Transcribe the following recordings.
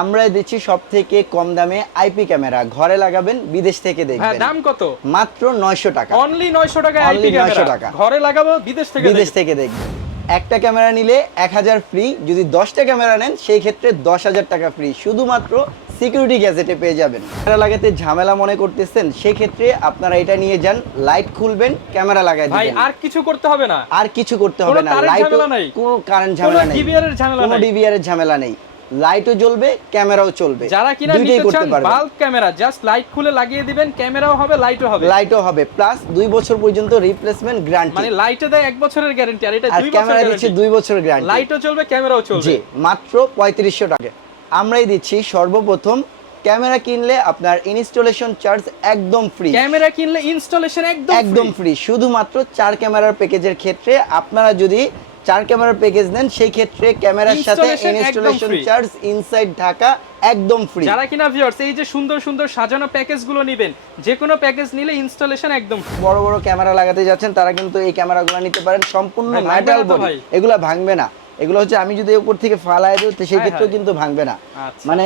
আমরা দিচ্ছি সব থেকে কম দামে আইপি ক্যামেরা ঘরে লাগাবেন বিদেশ থেকে হ্যাঁ, দেখবেন দাম কত মাত্র টাকা অনলি টাকা টাকা ঘরে লাগাবো বিদেশ থেকে বিদেশ থেকে দেখবেন একটা ক্যামেরা নিলে এক হাজার ফ্রি যদি দশটা ক্যামেরা নেন সেই ক্ষেত্রে দশ হাজার টাকা ফ্রি শুধুমাত্র সিকিউরিটি গ্যাজেটে পেয়ে যাবেন ক্যামেরা লাগাতে ঝামেলা মনে করতেছেন সেক্ষেত্রে আপনারা এটা নিয়ে যান লাইট খুলবেন ক্যামেরা লাগাই আর কিছু করতে হবে না আর কিছু করতে হবে না লাইট কোনো কারেন্ট ঝামেলা নেই কোনো এর ঝামেলা নেই লাইটও জ্বলবে ক্যামেরাও চলবে যারা কিনা নিতে বাল্ব ক্যামেরা জাস্ট লাইট খুলে লাগিয়ে দিবেন ক্যামেরাও হবে লাইটও হবে লাইটও হবে প্লাস বছর পর্যন্ত রিপ্লেসমেন্ট গ্যারান্টি মানে লাইটে দেয় বছরের গ্যারান্টি আর এটা বছরের ক্যামেরা দিচ্ছে বছরের গ্যারান্টি লাইটও চলবে ক্যামেরাও চলবে জি মাত্র 3500 টাকা আমরাই দিচ্ছি সর্বপ্রথম ক্যামেরা কিনলে আপনার ইনস্টলেশন চার্জ একদম ফ্রি ক্যামেরা কিনলে ইনস্টলেশন একদম একদম ফ্রি শুধুমাত্র চার ক্যামেরার প্যাকেজের ক্ষেত্রে আপনারা যদি চার ক্যামেরার প্যাকেজ নেন সেই ক্ষেত্রে ক্যামেরার সাথে ইনস্টলেশন চার্জ ইনসাইড ঢাকা একদম ফ্রি যারা কিনা ভিউয়ার্স এই যে সুন্দর সুন্দর সাজানো প্যাকেজ গুলো নেবেন যে কোনো প্যাকেজ নিলে ইনস্টলেশন একদম বড় বড় ক্যামেরা লাগাতে যাচ্ছেন তারা কিন্তু এই ক্যামেরাগুলো নিতে পারেন সম্পূর্ণ মেটাল বডি এগুলো ভাঙবে না এগুলো হচ্ছে আমি যদি উপর থেকে ফালায় দিই সেই ক্ষেত্রেও কিন্তু ভাঙবে না আচ্ছা। মানে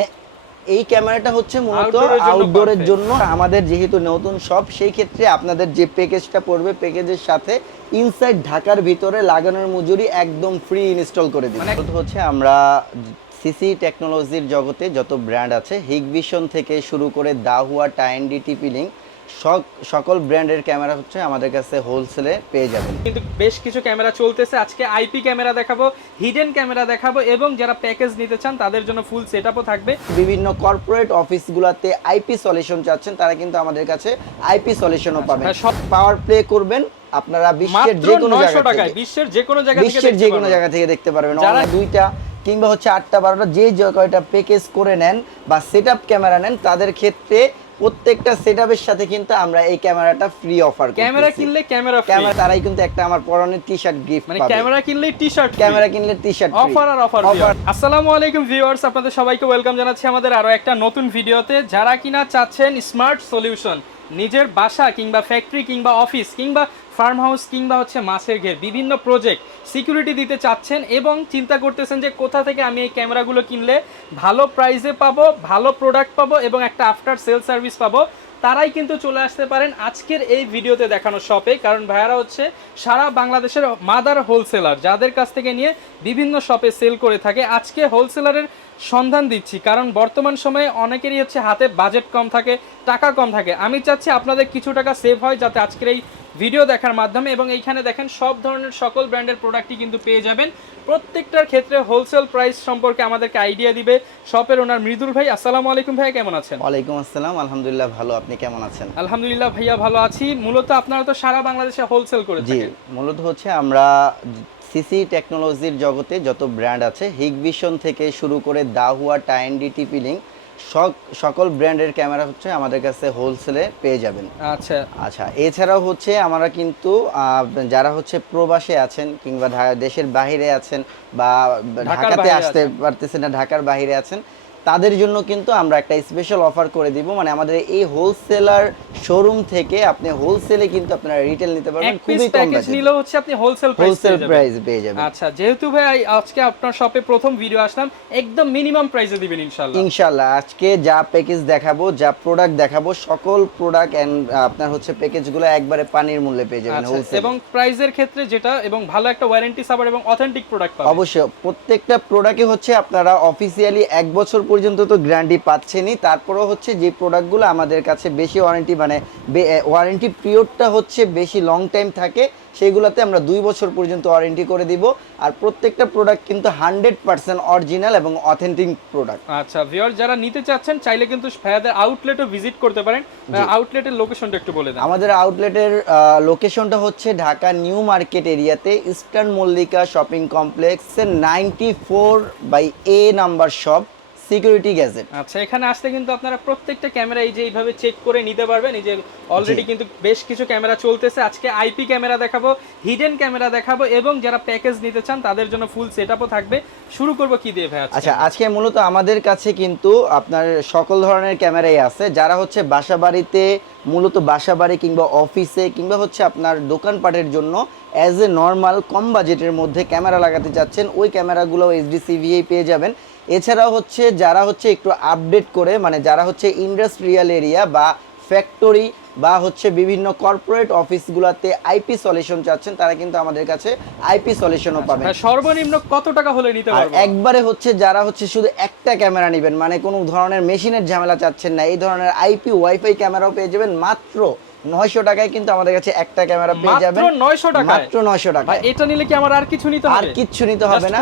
এই ক্যামেরাটা হচ্ছে মূলত আউটডোরের জন্য আমাদের যেহেতু নতুন সব সেই ক্ষেত্রে আপনাদের যে প্যাকেজটা পড়বে প্যাকেজের সাথে ইনসাইড ঢাকার ভিতরে লাগানোর মজুরি একদম ফ্রি ইনস্টল করে দিই মানে- হচ্ছে আমরা সিসি টেকনোলজির জগতে যত ব্র্যান্ড আছে হিগভিশন থেকে শুরু করে দাহুয়া টাইন ডিটিপি লিঙ্ক সকল ব্র্যান্ডের ক্যামেরা হচ্ছে আমাদের কাছে হোলসেলে পেয়ে যাবেন কিন্তু বেশ কিছু ক্যামেরা চলতেছে আজকে আইপি ক্যামেরা দেখাবো হিডেন ক্যামেরা দেখাবো এবং যারা প্যাকেজ নিতে চান তাদের জন্য ফুল থাকবে বিভিন্ন কর্পোরেট অফিসগুলোতে আইপি সলিউশন চাচ্ছেন তারা কিন্তু আমাদের কাছে আইপি সলিউশনও আচ্ছা, পাবেন পাওয়ার হ্যাঁ, প্লে করবেন আপনারা বিশ্বের যে কোনো জায়গা থেকে বিশ্বের যে কোনো জায়গা থেকে বিশ্বের যে কোনো জায়গা থেকে দেখতে পারবেন যারা দুইটা কিংবা হচ্ছে আটটা বারোটা যে কয়টা প্যাকেজ করে নেন বা সেট ক্যামেরা নেন তাদের ক্ষেত্রে প্রত্যেকটা এর সাথে কিন্তু আমরা এই ক্যামেরাটা ফ্রি অফার ক্যামেরা কিনলে ক্যামেরা ফ্রি ক্যামেরা তারাই কিন্তু একটা আমার পরনের টি-শার্ট গিফট মানে ক্যামেরা কিনলে টি-শার্ট ক্যামেরা কিনলে টি-শার্ট অফার আর অফার আসসালামু আলাইকুম ভিউয়ার্স আপনাদের সবাইকে ওয়েলকাম জানাচ্ছি আমাদের আরো একটা নতুন ভিডিওতে যারা কিনা চাচ্ছেন স্মার্ট সলিউশন নিজের বাসা কিংবা ফ্যাক্টরি কিংবা অফিস কিংবা ফার্ম হাউস কিংবা হচ্ছে মাছের ঘের বিভিন্ন প্রজেক্ট সিকিউরিটি দিতে চাচ্ছেন এবং চিন্তা করতেছেন যে কোথা থেকে আমি এই ক্যামেরাগুলো কিনলে ভালো প্রাইসে পাবো ভালো প্রোডাক্ট পাবো এবং একটা আফটার সেল সার্ভিস পাবো তারাই কিন্তু চলে আসতে পারেন আজকের এই ভিডিওতে দেখানো শপে কারণ ভাইয়ারা হচ্ছে সারা বাংলাদেশের মাদার হোলসেলার যাদের কাছ থেকে নিয়ে বিভিন্ন শপে সেল করে থাকে আজকে হোলসেলারের সন্ধান দিচ্ছি কারণ বর্তমান সময়ে অনেকেরই হচ্ছে হাতে বাজেট কম থাকে টাকা কম থাকে আমি চাচ্ছি আপনাদের কিছু টাকা সেভ হয় যাতে আজকের এই ভিডিও দেখার মাধ্যমে এবং এইখানে দেখেন সব ধরনের সকল ব্র্যান্ডের প্রোডাক্টই কিন্তু পেয়ে যাবেন প্রত্যেকটার ক্ষেত্রে হোলসেল প্রাইস সম্পর্কে আমাদেরকে আইডিয়া দিবে শপের ওনার মৃদুল ভাই আসসালামু আলাইকুম ভাই কেমন আছেন ওয়ালাইকুম আসসালাম আলহামদুলিল্লাহ ভালো আপনি কেমন আছেন আলহামদুলিল্লাহ ভাইয়া ভালো আছি মূলত আপনারা তো সারা বাংলাদেশে হোলসেল করে জি মূলত হচ্ছে আমরা সিসি টেকনোলজির জগতে যত ব্র্যান্ড আছে হিগভিশন থেকে শুরু করে দাহুয়া টাইন ডিটি পিলিং সকল ব্র্যান্ডের ক্যামেরা হচ্ছে আমাদের কাছে হোলসেলে পেয়ে যাবেন আচ্ছা আচ্ছা এছাড়াও হচ্ছে আমরা কিন্তু যারা হচ্ছে প্রবাসে আছেন কিংবা দেশের বাহিরে আছেন বা ঢাকাতে আসতে পারতেছেন না ঢাকার বাহিরে আছেন তাদের জন্য কিন্তু আমরা একটা স্পেশাল অফার করে দিব মানে আমাদের এই হোলসেলার শোরুম থেকে আপনি হোলসেলে কিন্তু আপনারা রিটেল নিতে পারবেন খুবই কম প্যাকেজ নিলে হচ্ছে আপনি হোলসেল প্রাইস হোলসেল প্রাইস পেয়ে যাবেন আচ্ছা যেহেতু ভাই আজকে আপনার শপে প্রথম ভিডিও আসলাম একদম মিনিমাম প্রাইসে দিবেন ইনশাআল্লাহ ইনশাআল্লাহ আজকে যা প্যাকেজ দেখাবো যা প্রোডাক্ট দেখাবো সকল প্রোডাক্ট এন্ড আপনার হচ্ছে প্যাকেজগুলো একবারে পানির মূল্যে পেয়ে যাবেন হোলসেল আচ্ছা, এবং প্রাইসের ক্ষেত্রে যেটা এবং ভালো একটা ওয়ারেন্টি সাপোর্ট এবং অথেন্টিক প্রোডাক্ট পাবেন অবশ্যই প্রত্যেকটা প্রোডাক্টই হচ্ছে আপনারা অফিশিয়ালি এক বছর পর্যন্ত তো গ্যারান্টি পাচ্ছেনই তারপরেও হচ্ছে যে প্রোডাক্টগুলো আমাদের কাছে বেশি ওয়ারেন্টি মানে ওয়ারেন্টি পিরিয়ডটা হচ্ছে বেশি লং টাইম থাকে সেইগুলোতে আমরা দুই বছর পর্যন্ত ওয়ারেন্টি করে দিব আর প্রত্যেকটা প্রোডাক্ট কিন্তু হান্ড্রেড পার্সেন্ট অরিজিনাল এবং অথেন্টিক প্রোডাক্ট আচ্ছা ভিওর যারা নিতে চাচ্ছেন চাইলে কিন্তু ফায়াদের আউটলেটও ভিজিট করতে পারেন আউটলেটের লোকেশনটা একটু বলে দেন আমাদের আউটলেটের লোকেশনটা হচ্ছে ঢাকা নিউ মার্কেট এরিয়াতে ইস্টার্ন মল্লিকা শপিং কমপ্লেক্সের ninety four by A number shop security gadget আচ্ছা এখানে আসতে কিন্তু আপনারা প্রত্যেকটা ক্যামেরা এই যে এইভাবে চেক করে নিতে পারবেন এই যে অলরেডি কিন্তু বেশ কিছু ক্যামেরা চলতেছে আজকে আইপি ক্যামেরা দেখাবো হিডেন ক্যামেরা দেখাবো এবং যারা প্যাকেজ নিতে চান তাদের জন্য ফুল সেটআপও থাকবে শুরু করব কি দিয়ে ভাই আচ্ছা আজকে মূলত আমাদের কাছে কিন্তু আপনার সকল ধরনের ক্যামেরাই আছে যারা হচ্ছে বাসাবাড়িতে মূলত বাসা বাড়ি কিংবা অফিসে কিংবা হচ্ছে আপনার দোকানপাটের জন্য অ্যাজ এ নর্মাল কম বাজেটের মধ্যে ক্যামেরা লাগাতে চাচ্ছেন ওই ক্যামেরাগুলো এইচডি সিভিএ পেয়ে যাবেন এছাড়াও হচ্ছে যারা হচ্ছে একটু আপডেট করে মানে যারা হচ্ছে ইন্ডাস্ট্রিয়াল এরিয়া বা ফ্যাক্টরি বা হচ্ছে বিভিন্ন কর্পোরেট অফিসগুলোতে আইপি সলিউশন চাচ্ছেন তারা কিন্তু আমাদের কাছে আইপি সলিউশনও আচ্ছা, পাবেন সর্বনিম্ন কত টাকা হলে নিতে পারবেন একবারে হচ্ছে যারা হচ্ছে শুধু একটা ক্যামেরা নেবেন মানে কোনো ধরনের মেশিনের ঝামেলা চাচ্ছেন না এই ধরনের আইপি ওয়াইফাই ক্যামেরাও পেয়ে যাবেন মাত্র নয়শো টাকায় কিন্তু আমাদের কাছে একটা ক্যামেরা পেয়ে যাবেন মাত্র 900 টাকা মাত্র 900 টাকা এটা নিলে কি আমার আর কিছু নিতে আর কিছু নিতে হবে না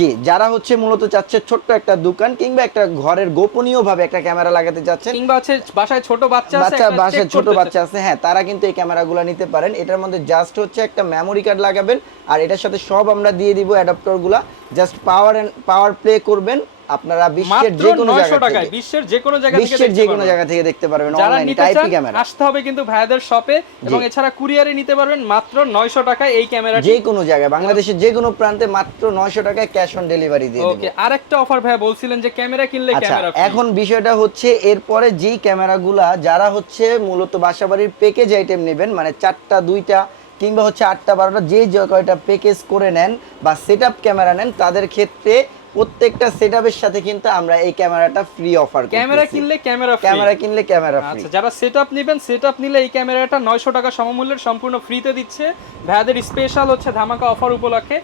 জি যারা হচ্ছে মূলত চাচ্ছে ছোট্ট একটা দোকান কিংবা একটা ঘরের গোপনীয় ভাবে একটা ক্যামেরা লাগাতে যাচ্ছেন কিংবা হচ্ছে বাসায় ছোট বাচ্চা আছে বাচ্চা বাসায় ছোট বাচ্চা আছে হ্যাঁ তারা কিন্তু এই ক্যামেরাগুলো নিতে পারেন এটার মধ্যে জাস্ট হচ্ছে একটা মেমোরি কার্ড লাগাবেন আর এটার সাথে সব আমরা দিয়ে দিব অ্যাডাপ্টরগুলো জাস্ট পাওয়ার পাওয়ার প্লে করবেন আপনারা বিশ্বের যে কোনো জায়গা থেকে বিশ্বের যে কোনো জায়গা থেকে বিশ্বের যে কোনো জায়গা থেকে দেখতে পারবেন অনলাইন ক্যামেরা আসতে হবে কিন্তু শপে এবং এছাড়া কুরিয়ারে নিতে পারবেন মাত্র 900 টাকায় এই ক্যামেরা যে কোনো জায়গায় বাংলাদেশের যে কোনো প্রান্তে মাত্র 900 টাকায় ক্যাশ অন ডেলিভারি দিয়ে ওকে আরেকটা অফার ভাই বলছিলেন যে ক্যামেরা কিনলে আচ্ছা, ক্যামেরা এখন বিষয়টা হচ্ছে এরপরে যেই ক্যামেরাগুলা যারা হচ্ছে মূলত বাসাবাড়ির প্যাকেজ আইটেম নেবেন মানে চারটা দুইটা কিংবা হচ্ছে আটটা বারোটা যে কয়টা প্যাকেজ করে নেন বা সেট ক্যামেরা নেন তাদের ক্ষেত্রে প্রত্যেকটা সেটআপের সাথে কিন্তু আমরা এই ক্যামেরাটা ফ্রি অফার করি ক্যামেরা কিনলে ক্যামেরা ফ্রি ক্যামেরা কিনলে ক্যামেরা ফ্রি আচ্ছা যারা সেটআপ নেবেন সেটআপ নিলে এই ক্যামেরাটা 900 টাকা সমমূল্যের সম্পূর্ণ ফ্রিতে দিচ্ছে ভাইদের স্পেশাল হচ্ছে ধামাকা অফার উপলক্ষে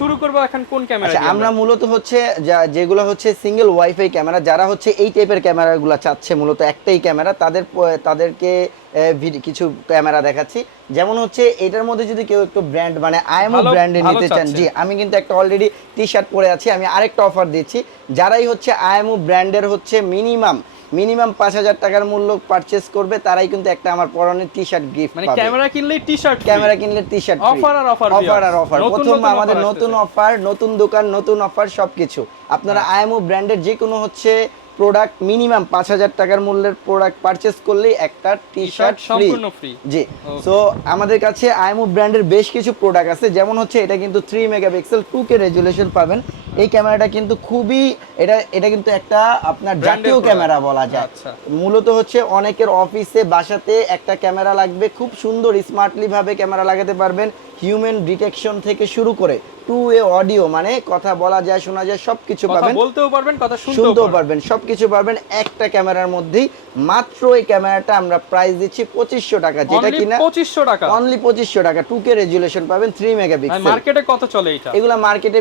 শুরু করব এখন কোন ক্যামেরা আচ্ছা, আমরা মূলত হচ্ছে যেগুলো হচ্ছে সিঙ্গেল ওয়াইফাই ক্যামেরা যারা হচ্ছে এই টাইপের ক্যামেরাগুলো চাচ্ছে মূলত একটাই ক্যামেরা তাদের তাদেরকে কিছু ক্যামেরা দেখাচ্ছি যেমন হচ্ছে এটার মধ্যে যদি কেউ একটু ব্র্যান্ড মানে আইএমও ব্র্যান্ডে নিতে চান জি আমি কিন্তু একটা অলরেডি টি শার্ট পরে আছি আমি আরেকটা অফার দিচ্ছি যারাই হচ্ছে আইএমও ব্র্যান্ডের হচ্ছে মিনিমাম মিনিমাম পাঁচ হাজার টাকার মূল্য পারচেস করবে তারাই কিন্তু একটা আমার পরনের টি শার্ট গিফট মানে ক্যামেরা কিনলে টি শার্ট ক্যামেরা কিনলে টি শার্ট অফার আর অফার অফার আর অফার প্রথম আমাদের নতুন অফার নতুন দোকান নতুন অফার সবকিছু আপনারা আইএমও ব্র্যান্ডের যে কোনো হচ্ছে প্রোডাক্ট মিনিমাম পাঁচ হাজার টাকার মূল্যের প্রোডাক্ট পারচেস করলেই একটা টি শার্ট ফ্রি জি সো আমাদের কাছে আইমো ব্র্যান্ডের বেশ কিছু প্রোডাক্ট আছে যেমন হচ্ছে এটা কিন্তু three megapixel two K resolution পাবেন এই ক্যামেরাটা কিন্তু খুবই এটা এটা কিন্তু একটা আপনার জাতীয় ক্যামেরা বলা যায় আচ্ছা। মূলত হচ্ছে অনেকের অফিসে বাসাতে একটা ক্যামেরা লাগবে খুব সুন্দর স্মার্টলি ভাবে ক্যামেরা লাগাতে পারবেন হিউম্যান ডিটেকশন থেকে শুরু করে টু ওয়ে অডিও মানে কথা বলা যায় শোনা যায় সবকিছু পাবেন বলতেও পারবেন কথা শুনতেও পারবেন সবকিছু পারবেন একটা ক্যামেরার মধ্যেই মাত্র এই ক্যামেরাটা আমরা প্রাইস দিচ্ছি পঁচিশশো টাকা যেটা কিনা পঁচিশশো টাকা অনলি পঁচিশশো টাকা টু রেজুলেশন পাবেন থ্রি মেগাপিক্সেল মার্কেটে কত চলে এটা এগুলো মার্কেটে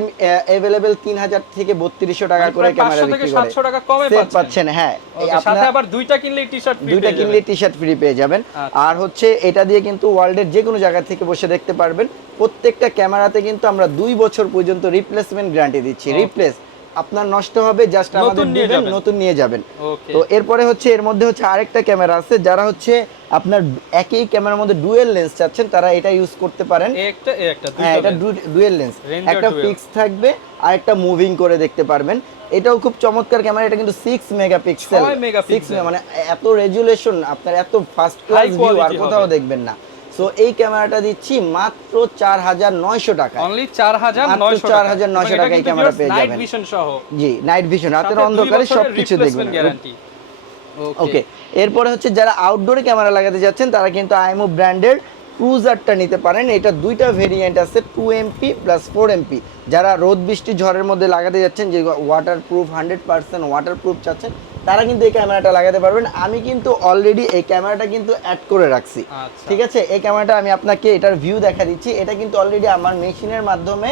অ্যাভেলেবেল তিন হাজার থেকে বত্রিশশো টাকা মানে করে ক্যামেরা বিক্রি করে টাকা কমে পাচ্ছেন হ্যাঁ সাথে আবার দুইটা কিনলে টি শার্ট দুইটা কিনলে টি শার্ট ফ্রি পেয়ে যাবেন আচ্ছা। আর হচ্ছে এটা দিয়ে কিন্তু ওয়ার্ল্ডের যে কোনো জায়গা থেকে বসে দেখতে পারবেন প্রত্যেকটা ক্যামেরাতে কিন্তু আমরা দুই বছর পর্যন্ত রিপ্লেসমেন্ট গ্যারান্টি দিচ্ছি রিপ্লেস আপনার নষ্ট হবে জাস্ট আমাদের দিবেন নতুন নিয়ে যাবেন তো এরপরে হচ্ছে এর মধ্যে হচ্ছে আরেকটা ক্যামেরা আছে যারা হচ্ছে আপনার একই ক্যামেরার মধ্যে ডুয়েল লেন্স চাচ্ছেন তারা এটা ইউজ করতে পারেন একটা একটা হ্যাঁ এটা ডুয়েল লেন্স একটা ফিক্স থাকবে আর একটা মুভিং করে দেখতে পারবেন এটাও খুব চমৎকার ক্যামেরা এটা কিন্তু 6 মেগাপিক্সেল 6 মানে এত রেজুলেশন আপনার এত ফার্স্ট ক্লাস ভিউ আর কোথাও দেখবেন না সো এই ক্যামেরাটা দিচ্ছি মাত্র 4900 টাকা অনলি 4900 হাজার নয়শো টাকা এই ক্যামেরা পেয়ে যাবেন নাইট ভিশন সহ জি নাইট ভিশন রাতের অন্ধকারে সবকিছু দেখবেন গ্যারান্টি ওকে এরপরে হচ্ছে যারা আউটডোরে ক্যামেরা লাগাতে যাচ্ছেন তারা কিন্তু আইএমও ব্র্যান্ডের ক্রুজারটা নিতে পারেন এটা দুইটা ভেরিয়েন্ট আছে two MP plus four MP যারা রোদ বৃষ্টি ঝড়ের মধ্যে লাগাতে যাচ্ছেন যে waterproof hundred percent waterproof চাচ্ছেন তারা কিন্তু এই ক্যামেরাটা লাগাতে পারবেন আমি কিন্তু অলরেডি এই ক্যামেরাটা কিন্তু অ্যাড করে রাখছি আচ্ছা। ঠিক আছে এই ক্যামেরাটা আমি আপনাকে এটার ভিউ দেখা দিচ্ছি এটা কিন্তু অলরেডি আমার মেশিনের মাধ্যমে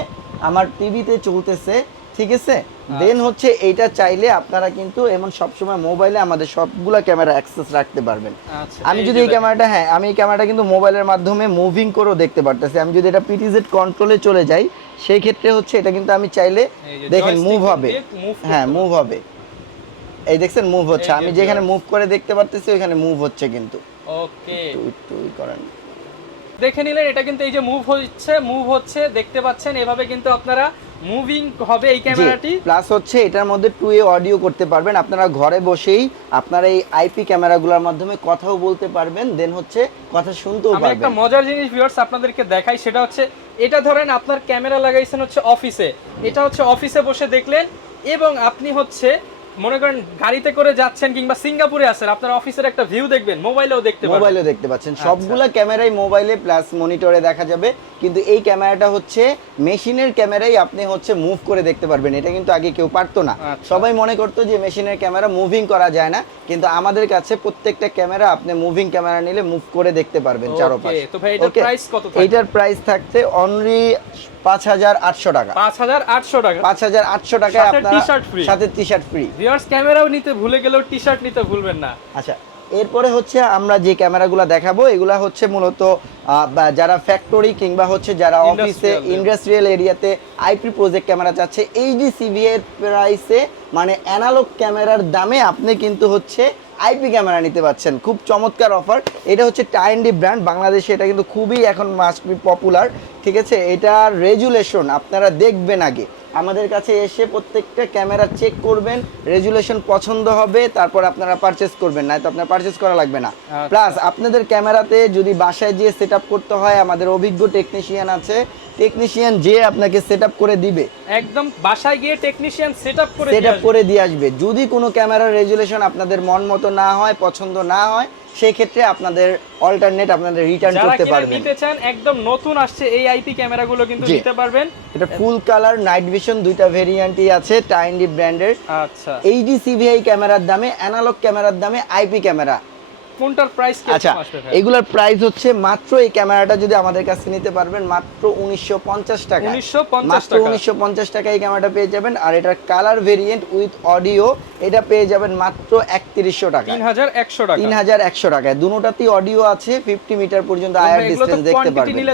আমার টিভিতে চলতেছে ঠিক আছে দেন আচ্ছা। হচ্ছে এইটা চাইলে আপনারা কিন্তু এমন সবসময় মোবাইলে আমাদের সবগুলা ক্যামেরা অ্যাক্সেস রাখতে পারবেন আচ্ছা, আমি যদি এই ক্যামেরাটা হ্যাঁ আমি এই ক্যামেরাটা কিন্তু মোবাইলের মাধ্যমে মুভিং করেও দেখতে পারতেছি আমি যদি এটা পিটিজেড কন্ট্রোলে চলে যাই সেই ক্ষেত্রে হচ্ছে এটা কিন্তু আমি চাইলে দেখেন মুভ হবে হ্যাঁ মুভ হবে এই দেখছেন মুভ হচ্ছে আমি যেখানে মুভ করে দেখতে পারতেছি ওখানে মুভ হচ্ছে কিন্তু ওকে একটু করেন দেখে নিলেন এটা কিন্তু এই যে মুভ হচ্ছে মুভ হচ্ছে দেখতে পাচ্ছেন এভাবে কিন্তু আপনারা মুভিং হবে এই ক্যামেরাটি প্লাস হচ্ছে এটার মধ্যে টু এ অডিও করতে পারবেন আপনারা ঘরে বসেই আপনারা এই আইপি ক্যামেরাগুলোর মাধ্যমে কথাও বলতে পারবেন দেন হচ্ছে কথা শুনতেও পারবেন আমি একটা মজার জিনিস ভিউয়ার্স আপনাদেরকে দেখাই সেটা হচ্ছে এটা ধরেন আপনার ক্যামেরা লাগাইছেন হচ্ছে অফিসে এটা হচ্ছে অফিসে বসে দেখলেন এবং আপনি হচ্ছে মনে করেন গাড়িতে করে যাচ্ছেন কিংবা সিঙ্গাপুরে আছেন আপনার অফিসের একটা ভিউ দেখবেন মোবাইলেও দেখতে পাবেন মোবাইলেও দেখতে পাচ্ছেন আচ্ছা। সবগুলা ক্যামেরাই মোবাইলে প্লাস মনিটরে দেখা যাবে কিন্তু এই ক্যামেরাটা হচ্ছে মেশিনের ক্যামেরাই আপনি হচ্ছে মুভ করে দেখতে পারবেন এটা কিন্তু আগে কেউ পারতো না আচ্ছা। সবাই মনে করতো যে মেশিনের ক্যামেরা মুভিং করা যায় না কিন্তু আমাদের কাছে প্রত্যেকটা ক্যামেরা আপনি মুভিং ক্যামেরা নিলে মুভ করে দেখতে পারবেন চারোপাশে তো ভাই এটার প্রাইস কত এটার প্রাইস থাকছে অনলি পাঁচ হাজার আটশো টাকা পাঁচ হাজার আটশো টাকা পাঁচ হাজার আটশো টাকায় আপনার সাথে টি শার্ট ফ্রি ভিউয়ার্স ক্যামেরাও নিতে ভুলে গেলেও টি শার্ট নিতে ভুলবেন না আচ্ছা এরপরে হচ্ছে আমরা যে ক্যামেরাগুলো দেখাবো এগুলো হচ্ছে মূলত যারা ফ্যাক্টরি কিংবা হচ্ছে যারা অফিসে ইন্ডাস্ট্রিয়াল এরিয়াতে আইপি প্রজেক্ট ক্যামেরা চাচ্ছে এই যে সিবি এর প্রাইসে মানে অ্যানালগ ক্যামেরার দামে আপনি কিন্তু হচ্ছে আইপি ক্যামেরা নিতে পাচ্ছেন খুব চমৎকার অফার এটা হচ্ছে টাইন ডি ব্র্যান্ড বাংলাদেশে এটা কিন্তু খুবই এখন মাস্ট বি পপুলার ঠিক আছে এটা রেজুলেশন আপনারা দেখবেন আগে আমাদের কাছে এসে প্রত্যেকটা ক্যামেরা চেক করবেন রেজুলেশন পছন্দ হবে তারপর আপনারা পারচেস করবেন না তো আপনার পারচেস করা লাগবে না প্লাস আচ্ছা। আপনাদের ক্যামেরাতে যদি বাসায় যেয়ে সেট করতে হয় আমাদের অভিজ্ঞ টেকনিশিয়ান আছে টেকনিশিয়ান যে আপনাকে সেট করে দিবে একদম বাসায় গিয়ে টেকনিশিয়ান সেট করে সেট করে দিয়ে আসবে যদি কোনো ক্যামেরার রেজুলেশন আপনাদের মন মতো না হয় পছন্দ না হয় সেই ক্ষেত্রে আপনাদের অল্টারনেট আপনাদের রিটার্ন করতে পারবেন নিতে চান একদম নতুন আসছে এই আইপি ক্যামেরাগুলো কিন্তু নিতে পারবেন এটা ফুল কালার নাইট ভিশন দুইটা ভেরিয়েন্টই আছে টাইনডি ব্র্যান্ডের আচ্ছা এইচডি সিভিআই ক্যামেরার দামে অ্যানালগ ক্যামেরার দামে আইপি ক্যামেরা কোনটার প্রাইস আচ্ছা এগুলার প্রাইস হচ্ছে মাত্র এই ক্যামেরাটা যদি আমাদের কাছে নিতে পারবেন মাত্র উনিশশো পঞ্চাশ টাকা মাত্র উনিশশো পঞ্চাশ টাকা এই ক্যামেরাটা পেয়ে যাবেন আর এটার কালার ভেরিয়েন্ট উইথ অডিও এটা পেয়ে যাবেন মাত্র একত্রিশশো টাকা তিন হাজার একশো টাকা তিন হাজার একশো টাকায় দুটাতেই অডিও আছে ফিফটি মিটার পর্যন্ত আয়ার ডিস্টেন্স দেখতে পারবেন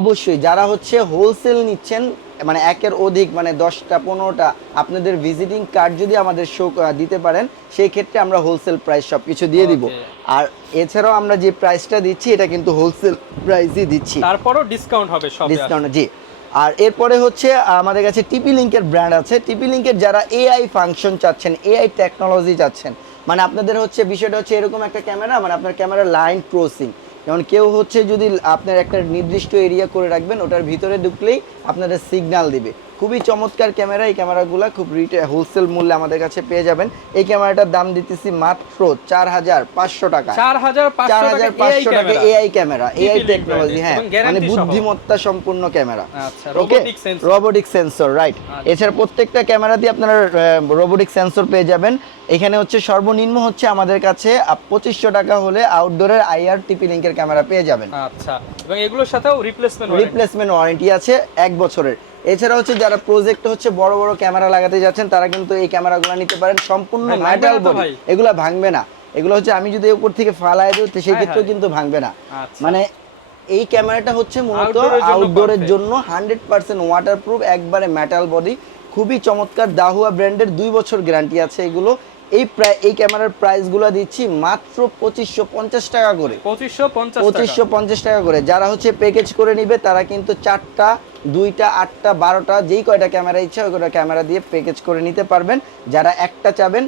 অবশ্যই যারা হচ্ছে হোলসেল নিচ্ছেন মানে একের অধিক মানে দশটা পনেরোটা আপনাদের ভিজিটিং কার্ড যদি আমাদের শো দিতে পারেন সেই ক্ষেত্রে আমরা হোলসেল প্রাইস সব কিছু দিয়ে দিব আর এছাড়াও আমরা যে প্রাইসটা দিচ্ছি এটা কিন্তু হোলসেল প্রাইসই দিচ্ছি তারপরও ডিসকাউন্ট হবে সব ডিসকাউন্ট জি আর এরপরে হচ্ছে আমাদের কাছে টিপি লিঙ্কের ব্র্যান্ড আছে টিপি লিঙ্কের যারা এআই ফাংশন চাচ্ছেন এআই টেকনোলজি চাচ্ছেন মানে আপনাদের হচ্ছে বিষয়টা হচ্ছে এরকম একটা ক্যামেরা মানে আপনার ক্যামেরা লাইন ক্রসিং যেমন কেউ হচ্ছে যদি আপনার একটা নির্দিষ্ট এরিয়া করে রাখবেন ওটার ভিতরে ঢুকলেই আপনারা সিগনাল দিবে খুবই চমৎকার ক্যামেরা এই ক্যামেরাগুলো খুব রিটে হোলসেল মূল্যে আমাদের কাছে পেয়ে যাবেন এই ক্যামেরাটার দাম দিতেছি মাত্র চার হাজার পাঁচশো টাকা চার হাজার পাঁচশো টাকা এআই ক্যামেরা এআই টেকনোলজি হ্যাঁ মানে বুদ্ধিমত্তা সম্পূর্ণ camera okay robotic sensor right এছাড়া প্রত্যেকটা ক্যামেরা দিয়ে আপনারা রোবোটিক সেন্সর পেয়ে যাবেন এখানে হচ্ছে সর্বনিম্ন হচ্ছে আমাদের কাছে পঁচিশশো টাকা হলে আউটডোরের আইআর টিপি লিঙ্কের ক্যামেরা পেয়ে যাবেন আচ্ছা এবং এগুলোর সাথেও রিপ্লেসমেন্ট রিপ্লেসমেন্ট ওয়ারেন্টি আছে এক বছরের এছাড়া হচ্ছে যারা প্রজেক্ট হচ্ছে বড় বড় ক্যামেরা লাগাতে যাচ্ছেন তারা কিন্তু এই ক্যামেরাগুলো নিতে পারেন সম্পূর্ণ মেটাল বডি এগুলো ভাঙবে না এগুলো হচ্ছে আমি যদি উপর থেকে ফালাই দিই তো হ্যাঁ, সেই হ্যাঁ। কিন্তু ভাঙবে না আচ্ছা। মানে এই ক্যামেরাটা হচ্ছে মূলত আউটডোরের জন্য হান্ড্রেড পার্সেন্ট ওয়াটার প্রুফ একবারে মেটাল বডি খুবই চমৎকার দাহুয়া ব্র্যান্ডের দুই বছর গ্যারান্টি আছে এগুলো এই প্রায় এই ক্যামেরার প্রাইসগুলো দিচ্ছি মাত্র পঁচিশশো পঞ্চাশ টাকা করে পঁচিশশো পঞ্চাশ টাকা করে যারা হচ্ছে প্যাকেজ করে নিবে তারা কিন্তু চারটা দুইটা আটটা বারোটা যেই কয়টা ক্যামেরা ইচ্ছা ওই কয়টা ক্যামেরা দিয়ে প্যাকেজ করে নিতে পারবেন যারা একটা চাবেন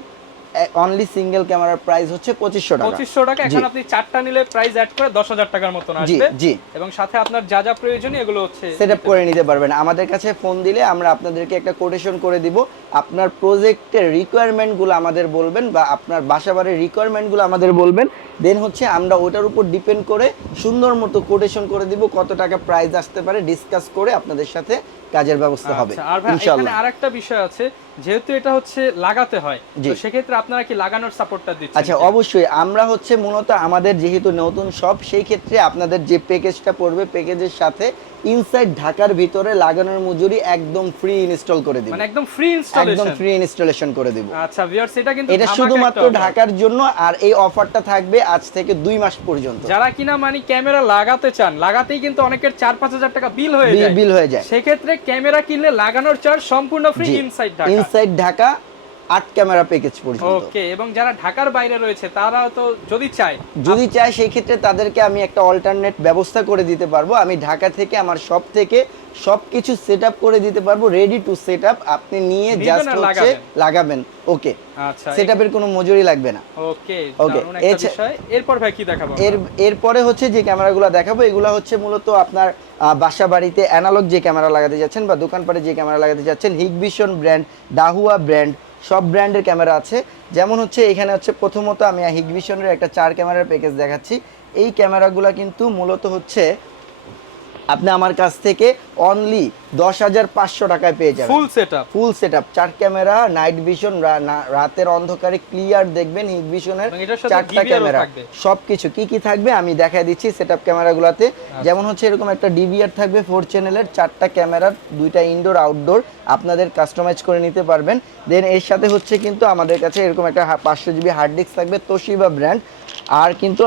অনলি সিঙ্গেল ক্যামেরার প্রাইস হচ্ছে পঁচিশশো টাকা পঁচিশশো টাকা এখন আপনি চারটা নিলে প্রাইস অ্যাড করে দশ হাজার টাকার মতন আসবে জি এবং সাথে আপনার যা যা প্রয়োজন এগুলো হচ্ছে সেট আপ করে নিতে পারবেন আমাদের কাছে ফোন দিলে আমরা আপনাদেরকে একটা কোটেশন করে দিব আপনার প্রজেক্টের রিকোয়ারমেন্টগুলো আমাদের বলবেন বা আপনার বাসাবাড়ির রিকোয়ারমেন্টগুলো আমাদের বলবেন দেন হচ্ছে আমরা ওটার উপর ডিপেন্ড করে সুন্দর মতো কোটেশন করে দিব কত টাকা প্রাইস আসতে পারে ডিসকাস করে আপনাদের সাথে কাজের ব্যবস্থা হবে ইনশাআল্লাহ আচ্ছা, আর একটা বিষয় আছে যেহেতু এটা হচ্ছে লাগাতে হয় তো সেক্ষেত্রে আপনারা কি লাগানোর সাপোর্টটা দিচ্ছেন আচ্ছা অবশ্যই আমরা হচ্ছে মূলত আমাদের যেহেতু নতুন সব সেই ক্ষেত্রে আপনাদের যে প্যাকেজটা পড়বে প্যাকেজের সাথে ইনসাইড ঢাকার ভিতরে লাগানোর মজুরি একদম ফ্রি ইনস্টল করে দিব মানে একদম ফ্রি ইনস্টলেশন একদম ফ্রি ইনস্টলেশন করে দিব আচ্ছা ভিউয়ার্স এটা কিন্তু এটা শুধুমাত্র ঢাকার জন্য আর এই অফারটা থাকবে আজ থেকে 2 মাস পর্যন্ত যারা কিনা মানে ক্যামেরা লাগাতে চান লাগাতেই কিন্তু অনেকের 4-5000 টাকা বিল হয়ে যায় বিল হয়ে যায় সেক্ষেত্রে ক্যামেরা কিনলে লাগানোর চার্জ সম্পূর্ণ free inside Dhaka inside Dhaka আট ক্যামেরা প্যাকেজ পর্যন্ত ওকে এবং যারা ঢাকার বাইরে রয়েছে তারাও তো যদি চায় যদি চায় সেই ক্ষেত্রে তাদেরকে আমি একটা অল্টারনেট ব্যবস্থা করে দিতে পারবো আমি ঢাকা থেকে আমার সব থেকে সব কিছু সেট করে দিতে পারবো রেডি টু সেট আপনি নিয়ে জাস্ট হচ্ছে লাগাবেন ওকে সেট আচ্ছা, আপের কোনো মজুরি লাগবে না ওকে ওকে এরপর ভাই কি দেখাবো এর এরপরে হচ্ছে যে ক্যামেরাগুলো দেখাবো এগুলো হচ্ছে মূলত আপনার বাসা বাড়িতে অ্যানালগ যে ক্যামেরা লাগাতে যাচ্ছেন বা দোকানপাটে যে ক্যামেরা লাগাতে যাচ্ছেন হিগভিশন ব্র্যান্ড ডাহুয়া ব্র্যান্ড সব ব্র্যান্ডের ক্যামেরা আছে যেমন হচ্ছে এখানে হচ্ছে প্রথমত আমি হিগভিশনের একটা চার ক্যামেরার প্যাকেজ দেখাচ্ছি এই ক্যামেরাগুলো কিন্তু মূলত হচ্ছে আপনি আমার কাছ থেকে অনলি দশ হাজার পাঁচশো টাকায় পেয়ে যাবেন full set up full set up চার ক্যামেরা নাইট ভিশন রাতের অন্ধকারে ক্লিয়ার দেখবেন ইক ভিশনের চারটা ক্যামেরা সব কিছু কি কি থাকবে আমি দেখা দিচ্ছি সেট আপ ক্যামেরাগুলোতে আচ্ছা। যেমন হচ্ছে এরকম একটা ডিভিআর থাকবে ফোর চ্যানেলের চারটা ক্যামেরার দুইটা ইনডোর আউটডোর আপনাদের কাস্টমাইজ করে নিতে পারবেন দেন এর সাথে হচ্ছে কিন্তু আমাদের কাছে এরকম একটা পাঁচশো জিবি হার্ড ডিস্ক থাকবে তোশিবা ব্র্যান্ড আর কিন্তু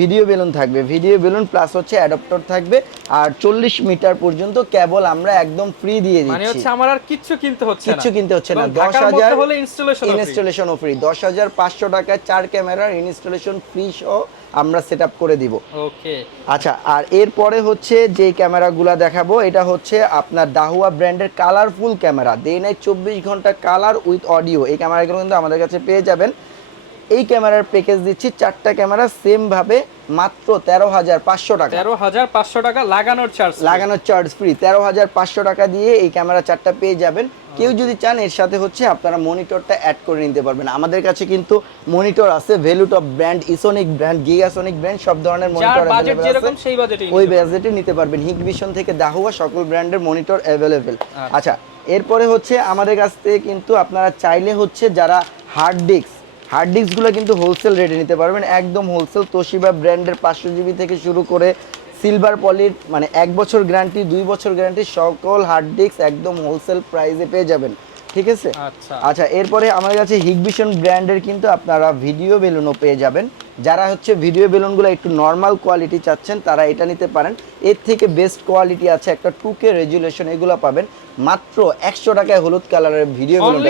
ভিডিও বেলুন থাকবে ভিডিও বেলুন প্লাস হচ্ছে অ্যাডাপ্টর থাকবে আর চল্লিশ মিটার পর্যন্ত কেবল আমরা একদম ফ্রি দিয়ে মানে দিচ্ছি হচ্ছে আমার আর কিচ্ছু কিনতে হচ্ছে কিচ্ছু কিনতে হচ্ছে না 10000 হলে ইনস্টলেশন ও ফ্রি পাঁচশো টাকায় চার ক্যামেরার ইনস্টলেশন ফ্রি সহ আমরা সেট করে দিব ওকে আচ্ছা আর এরপরে হচ্ছে যে ক্যামেরাগুলো দেখাবো এটা হচ্ছে আপনার দাহুয়া ব্র্যান্ডের কালারফুল ক্যামেরা দিনে চব্বিশ ঘন্টা কালার উইথ অডিও এই ক্যামেরাগুলো কিন্তু আমাদের কাছে পেয়ে যাবেন এই ক্যামেরার প্যাকেজ দিচ্ছি চারটা ক্যামেরা সেম ভাবে মাত্র তেরো হাজার পাঁচশো টাকা তেরো হাজার পাঁচশো টাকা লাগানোর চার্জ লাগানোর চার্জ ফ্রি তেরো হাজার পাঁচশো টাকা দিয়ে এই ক্যামেরা চারটা পেয়ে যাবেন কেউ যদি চান এর সাথে হচ্ছে আপনারা মনিটরটা অ্যাড করে নিতে পারবেন আমাদের কাছে কিন্তু মনিটর আছে value top brand Esonic brand Gigasonic brand সব ধরনের মনিটর যেরকম সেই ওই বাজেটে নিতে পারবেন হিকভিশন থেকে দাহুয়া সকল ব্র্যান্ডের মনিটর অ্যাভেলেবেল আচ্ছা এরপরে হচ্ছে আমাদের কাছ থেকে কিন্তু আপনারা চাইলে হচ্ছে যারা হার্ড ডিস্ক হার্ড ডিস্কগুলো কিন্তু হোলসেল রেটে নিতে পারবেন একদম হোলসেল তোশিবা ব্র্যান্ডের পাঁচশো জিবি থেকে শুরু করে সিলভার পলির মানে এক বছর গ্যারান্টি দুই বছর গ্যারান্টি সকল হার্ড ডিস্ক একদম হোলসেল প্রাইসে পেয়ে যাবেন ঠিক আছে আচ্ছা, আচ্ছা এরপরে আমার কাছে হিগভিশন ব্র্যান্ডের কিন্তু আপনারা ভিডিও বেলুনও পেয়ে যাবেন যারা হচ্ছে ভিডিও বেলুনগুলো একটু নর্মাল কোয়ালিটি চাচ্ছেন তারা এটা নিতে পারেন এর থেকে বেস্ট কোয়ালিটি আছে একটা টুকে রেজুলেশন এগুলো পাবেন মাত্র একশো টাকায় হলুদ কালারের ভিডিও বেলুন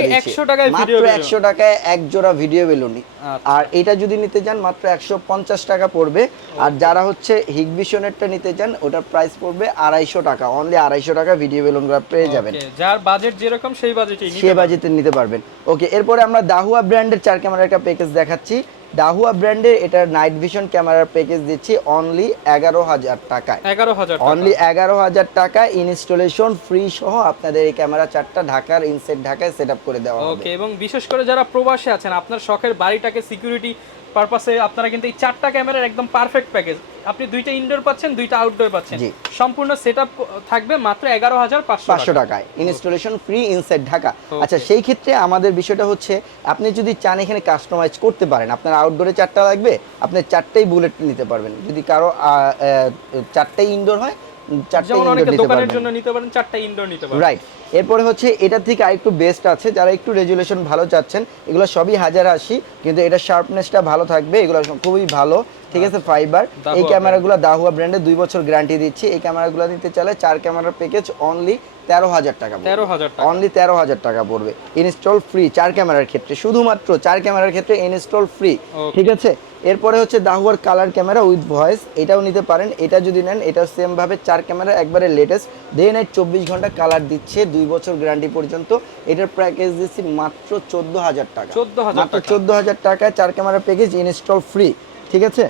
মাত্র একশো টাকায় এক জোড়া ভিডিও বেলুন আচ্ছা। আর এটা যদি নিতে যান মাত্র একশো পঞ্চাশ টাকা পড়বে আর যারা হচ্ছে হিগবিশনেরটা নিতে চান ওটার প্রাইস পড়বে আড়াইশো টাকা অনলি আড়াইশো টাকা ভিডিও বেলুন পেয়ে যাবেন যার বাজেট যেরকম সেই বাজেটে সেই বাজেটে নিতে পারবেন ওকে এরপরে আমরা দাহুয়া ব্র্যান্ডের চার ক্যামেরার একটা প্যাকেজ দেখাচ্ছি ডাহুয়া ব্র্যান্ডের এটার নাইট ভিশন ক্যামেরার প্যাকেজ দিচ্ছি অনলি এগারো হাজার টাকায় এগারো হাজার অনলি এগারো হাজার টাকা ইনস্টলেশন ফ্রি সহ আপনাদের এই ক্যামেরা চারটা ঢাকার ইনসেট ঢাকায় সেট করে দেওয়া ওকে এবং বিশেষ করে যারা প্রবাসে আছেন আপনার শখের বাড়িটাকে সিকিউরিটি পারপাসে আপনারা কিন্তু এই চারটা ক্যামেরার একদম পারফেক্ট প্যাকেজ আপনি দুইটা ইনডোর পাচ্ছেন দুইটা আউটডোর পাচ্ছেন সম্পূর্ণ সেটআপ থাকবে মাত্র এগারো হাজার পাঁচশো টাকায় ইনস্টলেশন ফ্রি ইনসাইড ঢাকা আচ্ছা সেই ক্ষেত্রে আমাদের বিষয়টা হচ্ছে আপনি যদি চান এখানে কাস্টমাইজ করতে পারেন আপনার আউটডোরে চারটা লাগবে আপনি চারটেই বুলেট নিতে পারবেন যদি কারো চারটেই ইনডোর হয় যেমন অনেকে দোকানের জন্য এরপরে হচ্ছে থেকে আরেকটু বেস্ট আছে যারা একটু রেজুলেশন ভালো চাচ্ছেন এগুলো সবই হাজার কিন্তু এটা শার্পনেসটা ভালো থাকবে এগুলো খুবই ভালো ঠিক আছে ফাইবার আচ্ছা। এই ক্যামেরাগুলো দাহুয়া ব্র্যান্ডে দুই বছর গ্যারান্টি দিচ্ছি এই ক্যামেরাগুলো নিতে চাইলে চার ক্যামেরার প্যাকেজ অনলি তেরো হাজার টাকা তেরো হাজার অনলি তেরো হাজার টাকা পড়বে ইনস্টল ফ্রি চার ক্যামেরার ক্ষেত্রে শুধুমাত্র চার ক্যামেরার ক্ষেত্রে ইনস্টল ফ্রি ঠিক আছে এরপরে হচ্ছে দাহুয়ার কালার ক্যামেরা উইথ ভয়েস এটাও নিতে পারেন এটা যদি নেন এটা সেমভাবে চার ক্যামেরা একবারে লেটেস্ট ডে নাইট চব্বিশ ঘন্টা কালার দিচ্ছে দুই বছর গ্যারান্টি পর্যন্ত এটার প্যাকেজ দিচ্ছি মাত্র চোদ্দো হাজার টাকা চোদ্দ মাত্র চোদ্দ হাজার টাকায় চার ক্যামেরা প্যাকেজ ইনস্টল ফ্রি ঠিক আছে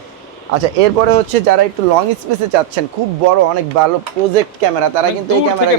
আচ্ছা এরপরে হচ্ছে যারা একটু লং স্পেসে চাচ্ছেন খুব বড় অনেক ভালো প্রজেক্ট ক্যামেরা তারা মানে কিন্তু এই ক্যামেরা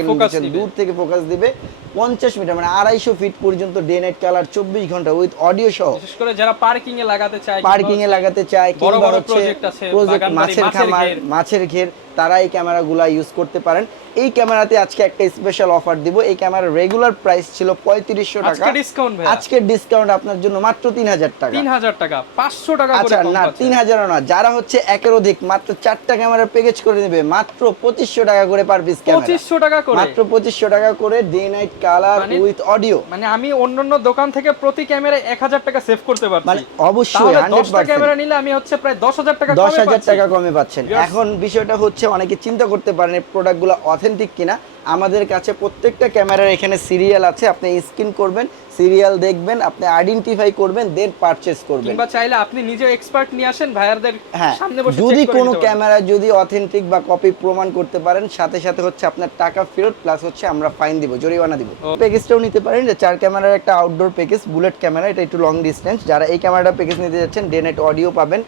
দূর থেকে ফোকাস দিবে পঞ্চাশ মিটার মানে আড়াইশো ফিট পর্যন্ত ডে নাইট কালার চব্বিশ ঘন্টা উইথ অডিও সহ করে যারা পার্কিং এ লাগাতে চায় পার্কিং এ লাগাতে চায় প্রজেক্ট মাছের খামার মাছের ঘের তারা এই ক্যামেরাগুলা ইউজ করতে পারেন এই ক্যামেরাতে আজকে একটা স্পেশাল অফার দিব এই ক্যামেরার রেগুলার প্রাইস ছিল পঁয়ত্রিশশো টাকা ডিসকাউন্ট আজকে ডিসকাউন্ট আপনার জন্য মাত্র তিন হাজার টাকা তিন হাজার টাকা পাঁচশো টাকা আচ্ছা না তিন হাজার না যারা হচ্ছে একের অধিক মাত্র চারটা ক্যামেরা প্যাকেজ করে নেবে মাত্র পঁচিশশো টাকা করে পার পিস পঁচিশশো টাকা করে মাত্র পঁচিশশো টাকা করে day night colour with audio মানে আমি অন্যান্য দোকান থেকে প্রতি ক্যামেরায় হাজার টাকা সেভ করতে পারছি মানে অবশ্যই 100 ক্যামেরা নিলে আমি হচ্ছে প্রায় দশ হাজার টাকা দশ হাজার টাকা কমে পাচ্ছেন এখন বিষয়টা হচ্ছে অনেকে চিন্তা করতে পারেন প্রোডাক্টগুলো অথেন্টিক কিনা আমাদের কাছে প্রত্যেকটা ক্যামেরার এখানে সিরিয়াল আছে আপনি স্ক্রিন করবেন সিরিয়াল দেখবেন আপনি আইডেন্টিফাই করবেন দেন পারচেজ করবেন কিংবা চাইলে আপনি নিজে এক্সপার্ট নিয়ে আসেন ভাইয়ারদের হ্যাঁ, সামনে বসে যদি কোনো ক্যামেরা যদি অথেন্টিক বা কপি প্রমাণ করতে পারেন সাথে সাথে হচ্ছে আপনার টাকা ফেরত প্লাস হচ্ছে আমরা ফাইন দিব জরিমানা দিব প্যাকেজটাও নিতে পারেন যে চার ক্যামেরার একটা আউটডোর প্যাকেজ বুলেট ক্যামেরা এটা একটু লং ডিস্টেন্স যারা এই ক্যামেরাটা প্যাকেজ নিতে যাচ্ছেন ডে অডিও পাবেন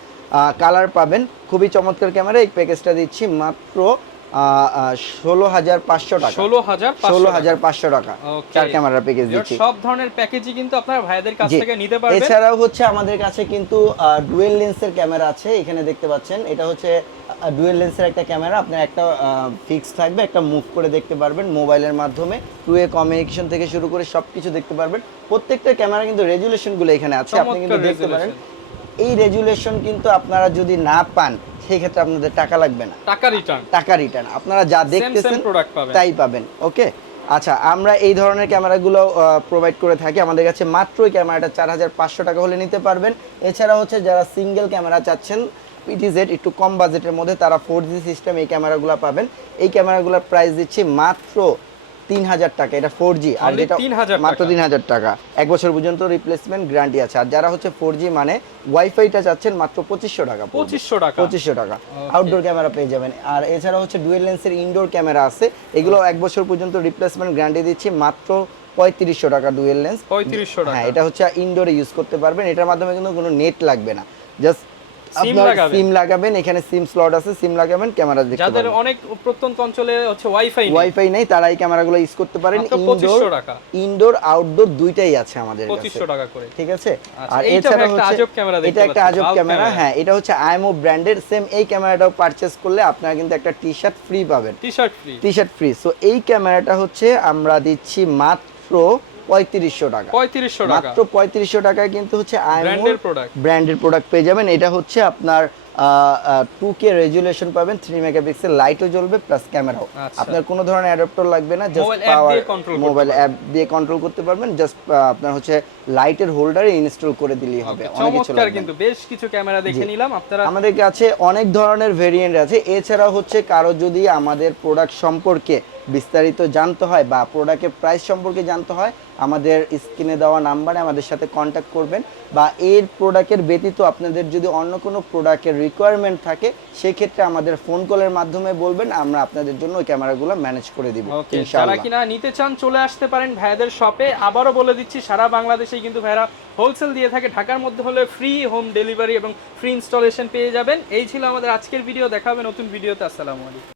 কালার পাবেন খুবই চমৎকার ক্যামেরা এই প্যাকেজটা দিচ্ছি মাত্র ষোলো হাজার পাঁচশো টাকা ষোলো হাজার পাঁচশো টাকা প্যাকেজ আপনার ভাইদের কাছে কিন্তু ক্যামেরা আপনার একটা থাকবে একটা করে দেখতে পারবেন মোবাইলের মাধ্যমে টু এ কমিউনিকেশন থেকে শুরু করে সবকিছু দেখতে পারবেন প্রত্যেকটা ক্যামেরা কিন্তু গুলো এখানে আছে আপনি কিন্তু দেখতে পারেন এই রেজুলেশন কিন্তু আপনারা যদি না পান সেই ক্ষেত্রে আপনাদের টাকা লাগবে না টাকা রিটার্ন টাকা রিটার্ন আপনারা যা দেখতেছেন তাই পাবেন ওকে আচ্ছা আমরা এই ধরনের ক্যামেরাগুলো প্রোভাইড করে থাকি আমাদের কাছে মাত্র ক্যামেরাটা চার হাজার পাঁচশো টাকা হলে নিতে পারবেন এছাড়া হচ্ছে যারা সিঙ্গেল ক্যামেরা চাচ্ছেন পিটিজেড একটু কম বাজেটের মধ্যে তারা ফোর জি সিস্টেম এই ক্যামেরাগুলো পাবেন এই ক্যামেরাগুলোর প্রাইস দিচ্ছি মাত্র তিন হাজার টাকা এটা ফোর জি আর যেটা মাত্র তিন হাজার টাকা এক বছর পর্যন্ত রিপ্লেসমেন্ট গ্যারান্টি আছে আর যারা হচ্ছে ফোর জি মানে ওয়াইফাইটা চাচ্ছেন মাত্র পঁচিশশো টাকা পঁচিশশো টাকা পঁচিশশো টাকা আউটডোর ক্যামেরা পেয়ে যাবেন আর এছাড়া হচ্ছে ডুয়েল লেন্সের ইনডোর ক্যামেরা আছে এগুলো এক বছর পর্যন্ত রিপ্লেসমেন্ট গ্যারান্টি দিচ্ছে মাত্র পঁয়ত্রিশশো টাকা ডুয়েল লেন্স পঁয়ত্রিশশো হ্যাঁ, টাকা হ্যাঁ এটা হচ্ছে ইনডোরে ইউজ করতে পারবেন এটার মাধ্যমে কিন্তু কোনো নেট লাগবে না জাস্ট আপনার সিম লাগাবেন এখানে সিম স্লট আছে সিম লাগাবেন ক্যামেরা দেখতে যাদের অনেক প্রত্যন্ত অঞ্চলে হচ্ছে ওয়াইফাই ওয়াইফাই নেই তারা এই ক্যামেরাগুলো ইউজ করতে পারেন ইনডোর ইনডোর আউটডোর দুইটাই আছে আমাদের কাছে 2500 টাকা করে ঠিক আছে আচ্ছা, আর এছাড়া হচ্ছে আজব ক্যামেরা এটা একটা আজব ক্যামেরা হ্যাঁ এটা হচ্ছে আইএমও ব্র্যান্ডের সেম এই ক্যামেরাটাও পারচেজ করলে আপনারা কিন্তু একটা টি-শার্ট ফ্রি পাবেন T-shirt free T-shirt free so এই ক্যামেরাটা হচ্ছে আমরা দিচ্ছি মাত্র পঁয়ত্রিশশো টাকা পঁয়ত্রিশশো মাত্র পঁয়ত্রিশশো টাকায় কিন্তু হচ্ছে ব্র্যান্ডেড প্রোডাক্ট ব্র্যান্ডেড প্রোডাক্ট পেয়ে যাবেন এটা হচ্ছে আপনার টু কে রেজুলেশন পাবেন থ্রি মেগাপিক্সেল লাইটও জ্বলবে প্লাস ক্যামেরাও আচ্ছা। আপনার কোনো ধরনের অ্যাডাপ্টর লাগবে না জাস্ট পাওয়ার মোবাইল অ্যাপ দিয়ে কন্ট্রোল করতে পারবেন জাস্ট আপনার হচ্ছে লাইটের হোল্ডারে ইনস্টল করে দিলেই হবে অনেক কিছু কিন্তু বেশ কিছু ক্যামেরা দেখে নিলাম আপনারা আমাদের কাছে অনেক ধরনের ভেরিয়েন্ট আছে এছাড়া হচ্ছে কারো যদি আমাদের প্রোডাক্ট সম্পর্কে বিস্তারিত জানতে হয় বা প্রোডাক্টের প্রাইস সম্পর্কে জানতে হয় আমাদের স্ক্রিনে দেওয়া নাম্বারে আমাদের সাথে কন্ট্যাক্ট করবেন বা এর প্রোডাক্টের ব্যতীত আপনাদের যদি অন্য কোনো প্রোডাক্টের রিকোয়ারমেন্ট থাকে সেক্ষেত্রে আমাদের ফোন কলের মাধ্যমে বলবেন আমরা আপনাদের জন্য ওই ক্যামেরাগুলো ম্যানেজ করে দিব যারা কিনা নিতে চান চলে আসতে পারেন ভাইয়াদের শপে আবারও বলে দিচ্ছি সারা বাংলাদেশে কিন্তু ভাইরা হোলসেল দিয়ে থাকে ঢাকার মধ্যে হলে ফ্রি হোম ডেলিভারি এবং ফ্রি ইনস্টলেশন পেয়ে যাবেন এই ছিল আমাদের আজকের ভিডিও দেখাবে নতুন ভিডিওতে আসসালামু আলাইকুম